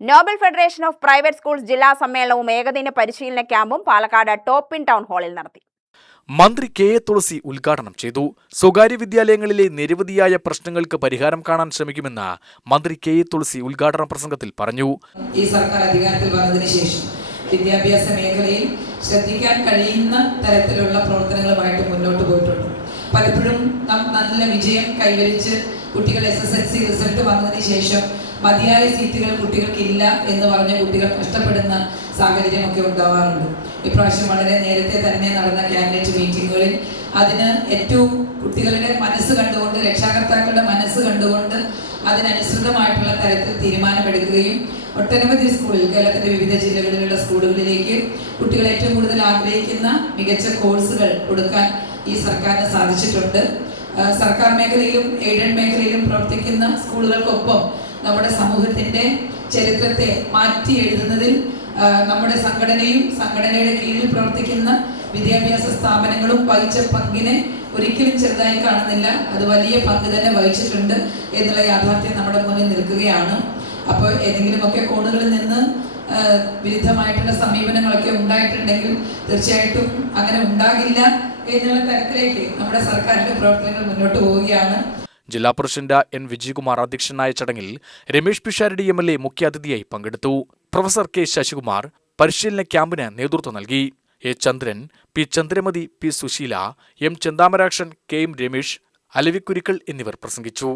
Nobel federation of private schools ജില്ലാ സമ്മേളനവും ഏകദിന പരിശീലന ക്യാമ്പും പാലക്കാട് ടോപ്പിൻ ടൗൺ ഹാളിൽ നടത്തി. മന്ത്രി കെ എ തുളസി ഉദ്ഘാടനം ചെയ്തു. സ്വകാര്യ വിദ്യാലയങ്ങളിലെ നിരവധിയായ പ്രശ്നങ്ങൾക്ക് പരിഹാരം കാണാൻ ശ്രമിക്കുമെന്ന് മന്ത്രി കെ എ തുളസി ഉദ്ഘാടന പ്രസംഗത്തിൽ പറഞ്ഞു. ഈ സർക്കാർ അധികാരത്തിൽ വന്നതിന് ശേഷം വിദ്യാഭ്യാസ മേഖലയിൽ ശ്രദ്ധിക്കാൻ കഴിയുന്ന തരത്തിലുള്ള പ്രവർത്തനങ്ങളുമായിട്ട് മുന്നോട്ട് പോയിട്ടുണ്ട്. പലപ്പോഴും നല്ല വിജയം കൈവരിച്ച് കുട്ടികൾ SSLC റിസൾട്ട് വന്നതിന് ശേഷം മതിയായ സീറ്റുകൾ കുട്ടികൾക്കില്ല എന്ന് പറഞ്ഞ് കുട്ടികൾ കഷ്ടപ്പെടുന്ന സാഹചര്യമൊക്കെ ഉണ്ടാവാറുണ്ട്. ഇപ്രാവശ്യം വളരെ നേരത്തെ തന്നെ നടന്ന ക്യാബിനറ്റ് മീറ്റിങ്ങുകളിൽ അതിന് ഏറ്റവും കുട്ടികളുടെ മനസ്സ് കണ്ടുകൊണ്ട്, രക്ഷാകർത്താക്കളുടെ മനസ്സ് കണ്ടുകൊണ്ട് അതിനനുസൃതമായിട്ടുള്ള തരത്തിൽ തീരുമാനമെടുക്കുകയും ഒട്ടനവധി സ്കൂളിൽ, കേരളത്തിന്റെ വിവിധ ജില്ലകളിലുള്ള സ്കൂളുകളിലേക്ക് കുട്ടികൾ ഏറ്റവും കൂടുതൽ ആഗ്രഹിക്കുന്ന മികച്ച കോഴ്സുകൾ കൊടുക്കാൻ ഈ സർക്കാരിന് സാധിച്ചിട്ടുണ്ട്. സർക്കാർ മേഖലയിലും എയ്ഡഡ് മേഖലയിലും പ്രവർത്തിക്കുന്ന സ്കൂളുകൾക്കൊപ്പം നമ്മുടെ സമൂഹത്തിന്റെ ചരിത്രത്തെ മാറ്റി എഴുതുന്നതിൽ നമ്മുടെ സംഘടനയും സംഘടനയുടെ കീഴിൽ പ്രവർത്തിക്കുന്ന വിദ്യാഭ്യാസ സ്ഥാപനങ്ങളും വഹിച്ച പങ്കിനെ ഒരിക്കലും ചെറുതായി കാണുന്നില്ല. അത് വലിയ പങ്ക് തന്നെ വഹിച്ചിട്ടുണ്ട് എന്നുള്ള യാഥാർത്ഥ്യം നമ്മുടെ മുന്നിൽ നിൽക്കുകയാണ്. അപ്പോൾ ഏതെങ്കിലുമൊക്കെ കോണുകളിൽ നിന്ന് വിരുദ്ധമായിട്ടുള്ള സമീപനങ്ങളൊക്കെ ഉണ്ടായിട്ടുണ്ടെങ്കിൽ തീർച്ചയായിട്ടും അങ്ങനെ ഉണ്ടാകില്ല എന്നുള്ള തരത്തിലേക്ക് നമ്മുടെ സർക്കാരിന്റെ പ്രവർത്തനങ്ങൾ മുന്നോട്ട് പോവുകയാണ്. ജില്ലാ പ്രസിഡന്റ് എൻ വിജയകുമാർ അധ്യക്ഷനായ ചടങ്ങിൽ രമേശ് പിഷാരടി MLA മുഖ്യാതിഥിയായി പങ്കെടുത്തു. പ്രൊഫസർ കെ ശശികുമാർ പരിശീലന ക്യാമ്പിന് നേതൃത്വം നൽകി. A Chandran, P Chandramathi, P Susheela, M Chenthamarakshan, K M Ramesh, Alavikkurikkal എന്നിവർ പ്രസംഗിച്ചു.